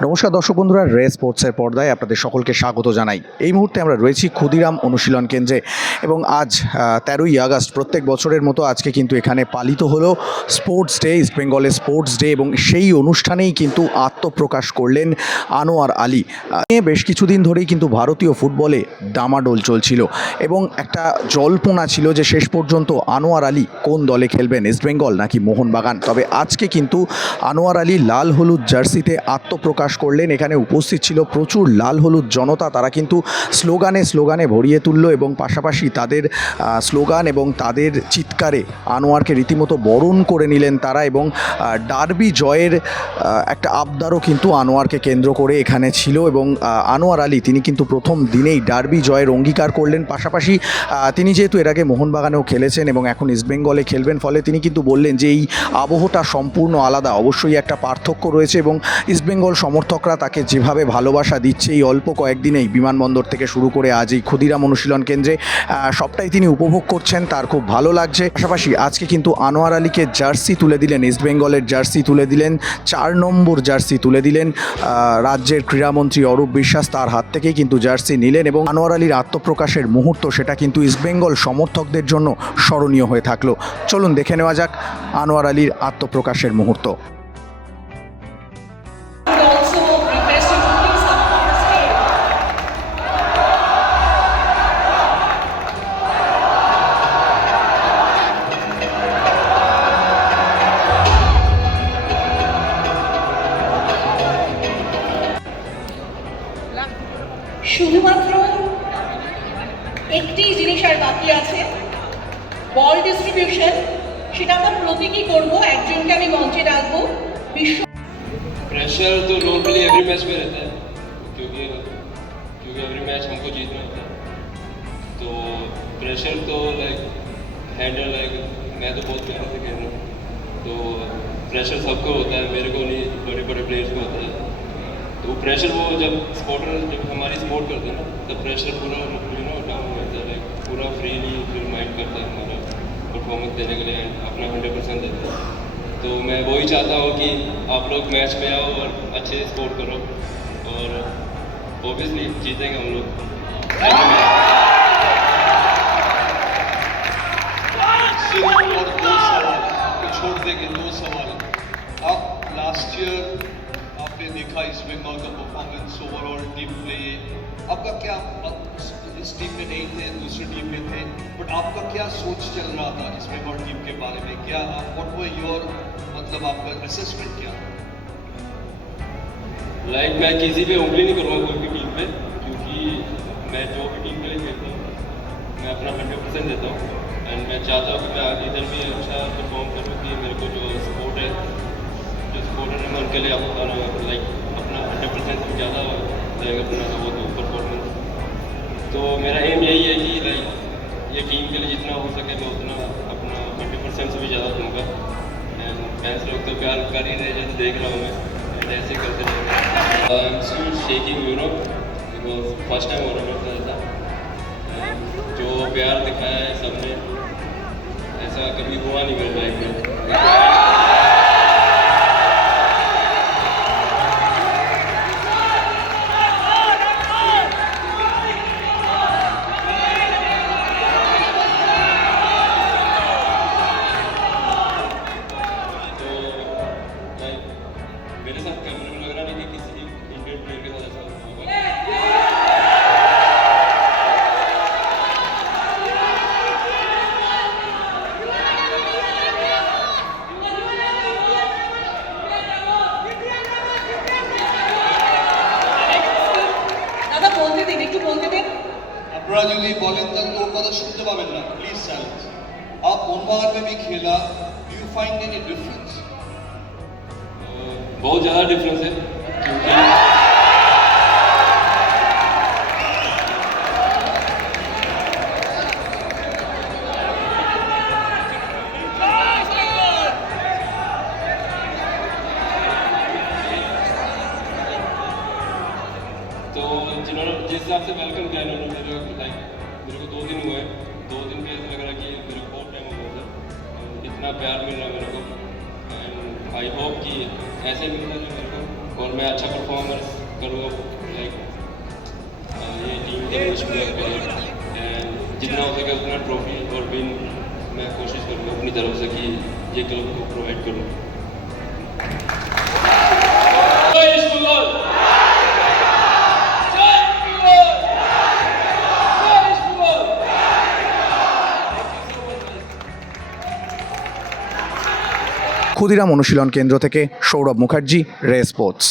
নমস্কার দর্শক বন্ধুরা, রে স্পোর্টসের পর্দায় আপনাদের সকলকে স্বাগত জানাই। এই মুহূর্তে আমরা রয়েছি ক্ষুদিরাম অনুশীলন কেন্দ্রে এবং আজ তেরোই আগস্ট প্রত্যেক বছরের মতো আজকে কিন্তু এখানে পালিত হলো স্পোর্টস ডে, ইস্ট বেঙ্গলের স্পোর্টস ডে এবং সেই অনুষ্ঠানেই কিন্তু আত্মপ্রকাশ করলেন আনোয়ার আলী। বেশ কিছুদিন ধরেই কিন্তু ভারতীয় ফুটবলে ডামাডোল চলছিল এবং একটা জল্পনা ছিল যে শেষ পর্যন্ত আনোয়ার আলী কোন দলে খেলবেন, ইস্ট বেঙ্গল নাকি মোহনবাগান? তবে আজকে কিন্তু আনোয়ার আলী লাল হলুদ জার্সিতে আত্মপ্রকাশ করলেন। এখানে উপস্থিত ছিল প্রচুর লাল হলুদ জনতা। তারা কিন্তু স্লোগানে স্লোগানে ভরিয়ে তুললো এবং পাশাপাশি তাদের স্লোগান এবং তাদের চিৎকারে আনোয়ারকে রীতিমতো বরণ করে নিলেন তারা এবং ডার্বি জয়ের একটা আবদারও কিন্তু আনোয়ারকে কেন্দ্র করে এখানে ছিল এবং আনোয়ার আলী তিনি কিন্তু প্রথম দিনেই ডার্বি জয়ের অঙ্গীকার করলেন। পাশাপাশি তিনি যেহেতু এর আগে মোহনবাগানেও খেলেছেন এবং এখন ইস্টবেঙ্গলে খেলবেন, ফলে তিনি কিন্তু বললেন যে এই আবহটা সম্পূর্ণ আলাদা। অবশ্যই একটা পার্থক্য রয়েছে এবং ইস্টবেঙ্গল সমর্থকরা তাকে যেভাবে ভালোবাসা দিচ্ছে, এই অল্প কয়েকদিনেই বিমানবন্দর থেকে শুরু করে আজ এই ক্ষুদিরাম অনুশীলন কেন্দ্রে সবটাই তিনি উপভোগ করছেন, তার খুব ভালো লাগছে। পাশাপাশি আজকে কিন্তু আনোয়ার আলীকে জার্সি তুলে দিলেন ইস্টবেঙ্গলের জার্সি তুলে দিলেন, চার নম্বর জার্সি তুলে দিলেন রাজ্যের ক্রীড়ামন্ত্রী অরূপ বিশ্বাস তার হাত থেকেই কিন্তু জার্সি নিলেন এবং আনোয়ার আলীর আত্মপ্রকাশের মুহূর্ত সেটা কিন্তু ইস্টবেঙ্গল সমর্থকদের জন্য স্মরণীয় হয়ে থাকল। চলুন দেখে নেওয়া যাক আনোয়ার আলীর আত্মপ্রকাশের মুহূর্ত। জিনিস আর বাকি আছে বল ডিস্ট্রিবিউশন সেটা আমরা প্রতীকী করব একজনকে আমি মঞ্চে ডাকবো বিশ্ব प्रेशर तो नॉर्मली एवरी मैच में रहता है क्योंकि क्योंकि एवरी मैच हमको जीतना होता है तो प्रेशर तो लाइक हैंडल लाइक मैं तो बहुत प्यार से खेल रहा हूँ तो प्रेशर सबको होता है मेरे को नहीं बड़े बड़े प्लेयर्स को होता है तो प्रेशर वो जब स्पोर्टर जब हमारी सपोर्ट करते हैं ना तब प्रेशर पूरा पूरा फ्रीली फिर माइंड करता है हमारा परफॉर्मेंस देने के लिए एंड अपना हंड्रेड परसेंट देता है। तो मैं वही चाहता हूँ कि आप लोग मैच में आओ और अच्छे से स्पोर्ट करो और ओबियसली जीतेंगे हम लोग। इस का परफॉर्मेंस ओवरऑल टीम प्ले आपका क्या, आप इस टीम में नहीं थे, दूसरी टीम में थे बट आपका क्या सोच चल रहा था इस बंगाल टीम के बारे में? क्या व्हाट वर योर मतलब आपका असेसमेंट क्या? लाइक मैं किसी पे उंगली नहीं करूँगा कोई भी टीम पे, क्योंकि मैं जो भी टीम के लिए खेलता हूँ, मैं अपना हंड्रेड परसेंट देता हूँ। एंड मैं चाहता हूँ कि मैं आगे इधर भी अच्छा परफॉर्म करूँ कि मेरे को जो सपोर्ट है, जो सपोर्टर है, मैं उनके लिए अपना लाइक परसेंट ज़्यादा रहेगा अपना वो तो परफॉर्मेंस तो मेरा एम यही है कि लाइक ये टीम के लिए जितना हो सके मैं उतना अपना हंड्रेड परसेंट से भी ज़्यादा दूँगा। एंड फैंस लोग तो प्यार कर ही रहे जैसे देख रहा हूँ मैं। And ऐसे करते रहेंगे। I am still shaking you because first time हो रहा था। जो प्यार दिखाया है सबने, ऐसा कभी हुआ नहीं मेरे लाइफ में। আপনারা যদি বলেন তাহলে ওর কথা শুনতে পাবেন না প্লিজ সাইলেন্স आप मोहनबागान में भी खेला do you find any difference तो बहुत ज़्यादा डिफरेंस है क्योंकि तो जिन्होंने, जिस हिसाब से वेलकम किया इन्होंने, मेरे लाइक मेरे को दो दिन हुए। दो दिन भी ऐसा लग रहा है कि मेरे को बहुत टाइम हो गया था। इतना प्यार मिल रहा है मेरे को। एंड आई होप कि ऐसे मिलता है मेरे को। और मैं अच्छा परफॉर्मेंस करूँगा लाइक ये टीम के एंड जितना हो सके उतना ट्रॉफी और विन मैं कोशिश करूँगा अपनी तरफ़ से कि ये क्लब को प्रोवाइड करूँ। ক্ষুদিরাম অনুশীলন কেন্দ্র থেকে সৌরভ মুখার্জি রে স্পোর্টস।